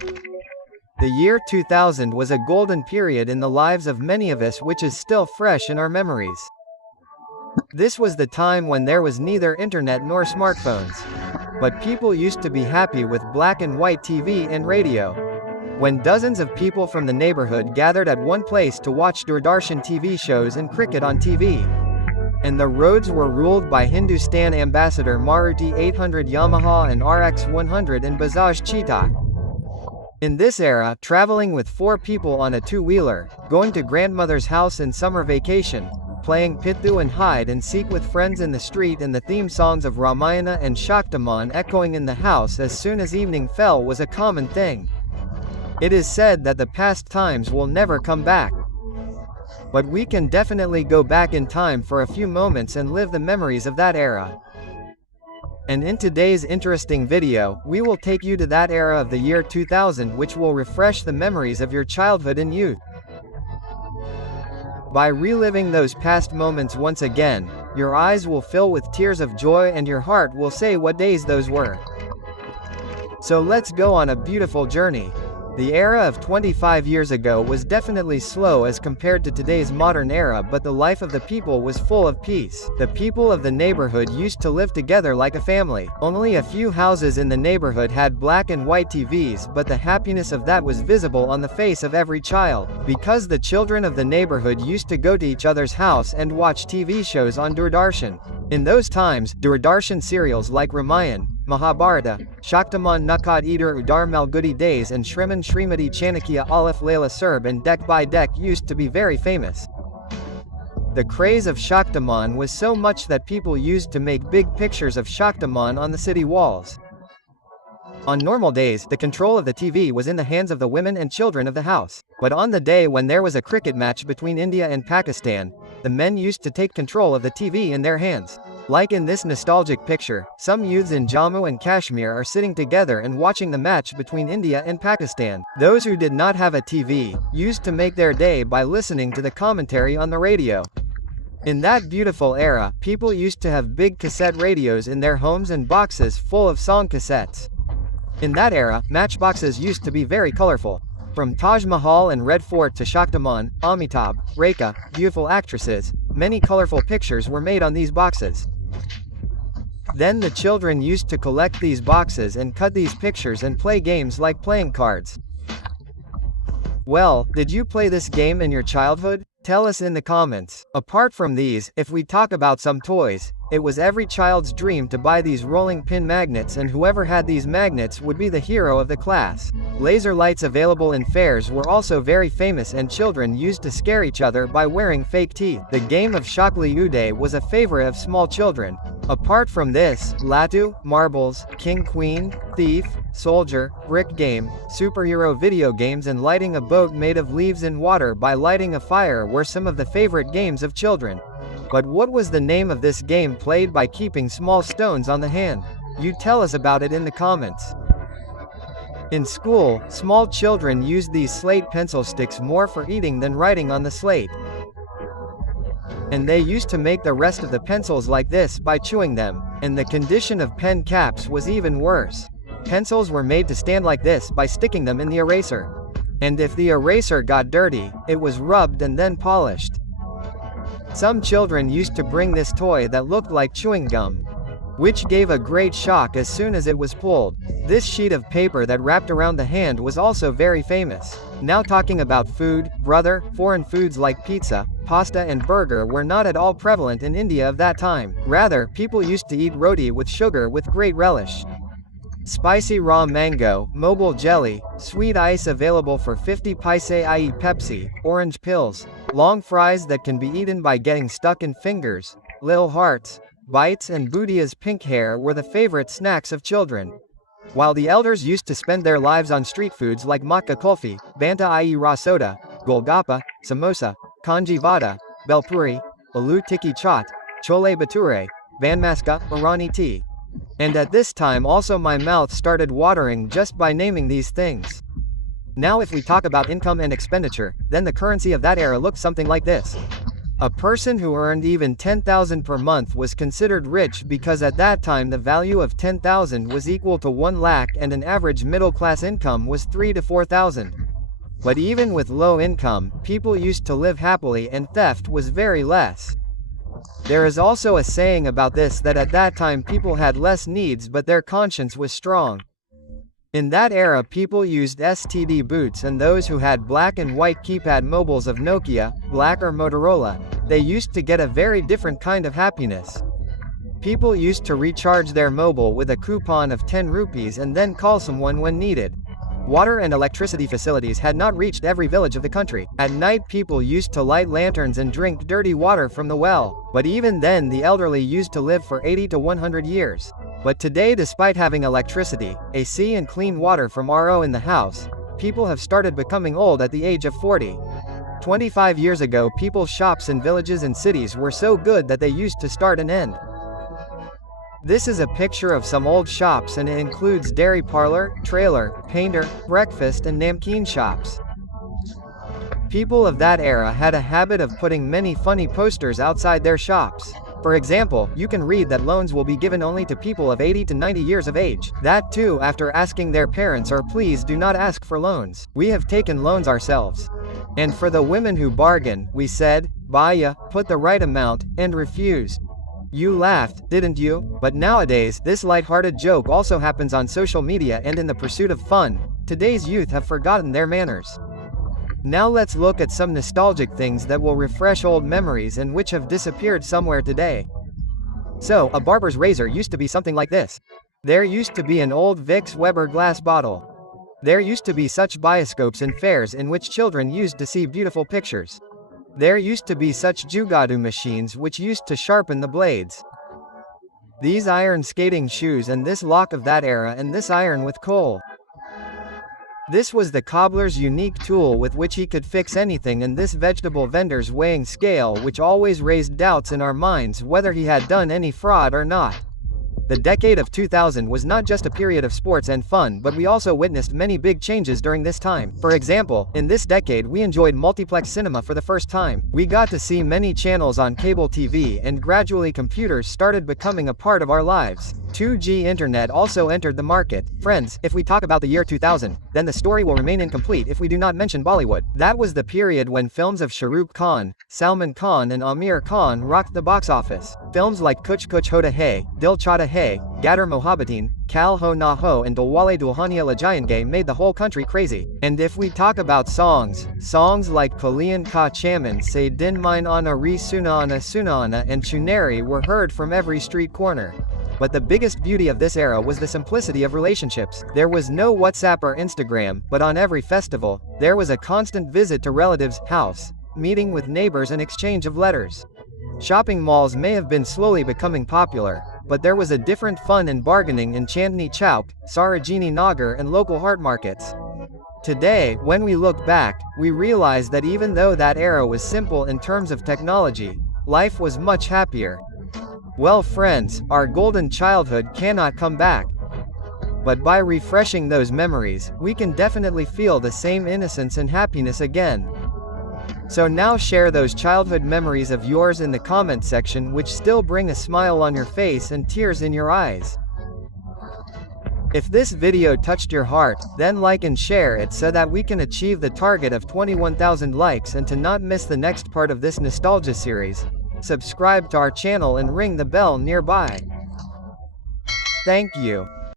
The year 2000 was a golden period in the lives of many of us, which is still fresh in our memories. This was the time when there was neither internet nor smartphones. But people used to be happy with black and white TV and radio. When dozens of people from the neighborhood gathered at one place to watch Doordarshan TV shows and cricket on TV. And the roads were ruled by Hindustan Ambassador Maruti 800 Yamaha and RX 100 and Bajaj Cheetah. In this era, traveling with 4 people on a two-wheeler, going to grandmother's house in summer vacation, playing Pithu and hide and seek with friends in the street, and the theme songs of Ramayana and Shaktiman echoing in the house as soon as evening fell was a common thing. It is said that the past times will never come back. But we can definitely go back in time for a few moments and live the memories of that era. And in today's interesting video, we will take you to that era of the year 2000, which will refresh the memories of your childhood and youth. By reliving those past moments once again, your eyes will fill with tears of joy and your heart will say what days those were. So let's go on a beautiful journey. The era of 25 years ago was definitely slow as compared to today's modern era, but the life of the people was full of peace. The people of the neighborhood used to live together like a family. Only a few houses in the neighborhood had black and white TVs, but the happiness of that was visible on the face of every child, because the children of the neighborhood used to go to each other's house and watch TV shows on Doordarshan. In those times, Doordarshan serials like Ramayan, Mahabharata, Shaktiman Nakat Eater Udar Malgudi Days and Shriman Shrimati Chanakya Alif Layla Serb and Deck by Deck used to be very famous. The craze of Shaktiman was so much that people used to make big pictures of Shaktiman on the city walls. On normal days, the control of the TV was in the hands of the women and children of the house. But on the day when there was a cricket match between India and Pakistan, the men used to take control of the TV in their hands. Like in this nostalgic picture, some youths in Jammu and Kashmir are sitting together and watching the match between India and Pakistan. Those who did not have a TV used to make their day by listening to the commentary on the radio. In that beautiful era, people used to have big cassette radios in their homes and boxes full of song cassettes. In that era, matchboxes used to be very colorful. From Taj Mahal and Red Fort to Shaktiman, Amitabh, Rekha, beautiful actresses, many colorful pictures were made on these boxes. Then the children used to collect these boxes and cut these pictures and play games like playing cards. Well, did you play this game in your childhood? Tell us in the comments. Apart from these, if we talk about some toys, it was every child's dream to buy these rolling pin magnets, and whoever had these magnets would be the hero of the class. Laser lights available in fairs were also very famous, and children used to scare each other by wearing fake teeth. The game of Shakli Uday was a favorite of small children. Apart from this, Latu, marbles, king queen, thief, soldier, brick game, superhero video games and lighting a boat made of leaves in water by lighting a fire were some of the favorite games of children. But what was the name of this game played by keeping small stones on the hand? You tell us about it in the comments. In school, small children used these slate pencil sticks more for eating than writing on the slate. And they used to make the rest of the pencils like this by chewing them, and the condition of pen caps was even worse. Pencils were made to stand like this by sticking them in the eraser. And if the eraser got dirty, it was rubbed and then polished. Some children used to bring this toy that looked like chewing gum, which gave a great shock as soon as it was pulled. This sheet of paper that wrapped around the hand was also very famous. Now talking about food, brother, foreign foods like pizza, pasta and burger were not at all prevalent in India of that time. Rather, people used to eat roti with sugar with great relish. Spicy raw mango, mobile jelly, sweet ice available for 50 paise i.e. Pepsi, orange pills, long fries that can be eaten by getting stuck in fingers, little hearts, bites and Bhudia's pink hair were the favorite snacks of children. While the elders used to spend their lives on street foods like matka kulfi, banta i.e. raw soda, golgappa, samosa, kanji vada, belpuri, aloo tikki chaat, chole bhature, vanmaska, Irani tea. And at this time also my mouth started watering just by naming these things. Now if we talk about income and expenditure, then the currency of that era looked something like this. A person who earned even 10,000 per month was considered rich because at that time the value of 10,000 was equal to 1 lakh and an average middle-class income was 3 to 4,000. But even with low income, people used to live happily and theft was very less. There is also a saying about this that at that time people had less needs but their conscience was strong. In that era people used STD boots, and those who had black and white keypad mobiles of Nokia, Black or Motorola, they used to get a very different kind of happiness. People used to recharge their mobile with a coupon of 10 rupees and then call someone when needed. Water and electricity facilities had not reached every village of the country. At night people used to light lanterns and drink dirty water from the well. But even then the elderly used to live for 80 to 100 years. But today, despite having electricity, AC and clean water from RO in the house, people have started becoming old at the age of 40. 25 years ago people's shops in villages and cities were so good that they used to start and end. This is a picture of some old shops and it includes dairy parlor, trailer, painter, breakfast and namkeen shops. People of that era had a habit of putting many funny posters outside their shops. For example, you can read that loans will be given only to people of 80 to 90 years of age. That too after asking their parents or please do not ask for loans. We have taken loans ourselves. And for the women who bargain, we said, Baya, put the right amount, and refused. You laughed, didn't you? But nowadays, this light-hearted joke also happens on social media and in the pursuit of fun. Today's youth have forgotten their manners. Now let's look at some nostalgic things that will refresh old memories and which have disappeared somewhere today. So, a barber's razor used to be something like this. There used to be an old Vicks Weber glass bottle. There used to be such bioscopes in fairs in which children used to see beautiful pictures. There used to be such jugadu machines which used to sharpen the blades. These iron skating shoes and this lock of that era and this iron with coal. This was the cobbler's unique tool with which he could fix anything, and this vegetable vendor's weighing scale which always raised doubts in our minds whether he had done any fraud or not. The decade of 2000 was not just a period of sports and fun, but we also witnessed many big changes during this time. For example, in this decade we enjoyed multiplex cinema for the first time. We got to see many channels on cable TV and gradually computers started becoming a part of our lives. 2G internet also entered the market. Friends, if we talk about the year 2000, then the story will remain incomplete if we do not mention Bollywood. That was the period when films of Shah Rukh Khan, Salman Khan and Aamir Khan rocked the box office. Films like Kuch Kuch Hota Hai, Dil Chahta Hai, Gadar Mohabbateen, Kal Ho Na Ho and Dilwale Dulhania Le Jayenge made the whole country crazy. And if we talk about songs like Kaliyan Ka Chaman Se Din Mine Ana Re Sunana Sunana and Chunari were heard from every street corner. But the biggest beauty of this era was the simplicity of relationships. There was no WhatsApp or Instagram, but on every festival, there was a constant visit to relatives' house, meeting with neighbors and exchange of letters. Shopping malls may have been slowly becoming popular, but there was a different fun and bargaining in Chandni Chowk, Sarojini Nagar and local heart markets. Today, when we look back, we realize that even though that era was simple in terms of technology, life was much happier. Well friends, our golden childhood cannot come back. But by refreshing those memories, we can definitely feel the same innocence and happiness again. So now share those childhood memories of yours in the comment section which still bring a smile on your face and tears in your eyes. If this video touched your heart, then like and share it so that we can achieve the target of 21,000 likes, and to not miss the next part of this nostalgia series, subscribe to our channel and ring the bell nearby. Thank you.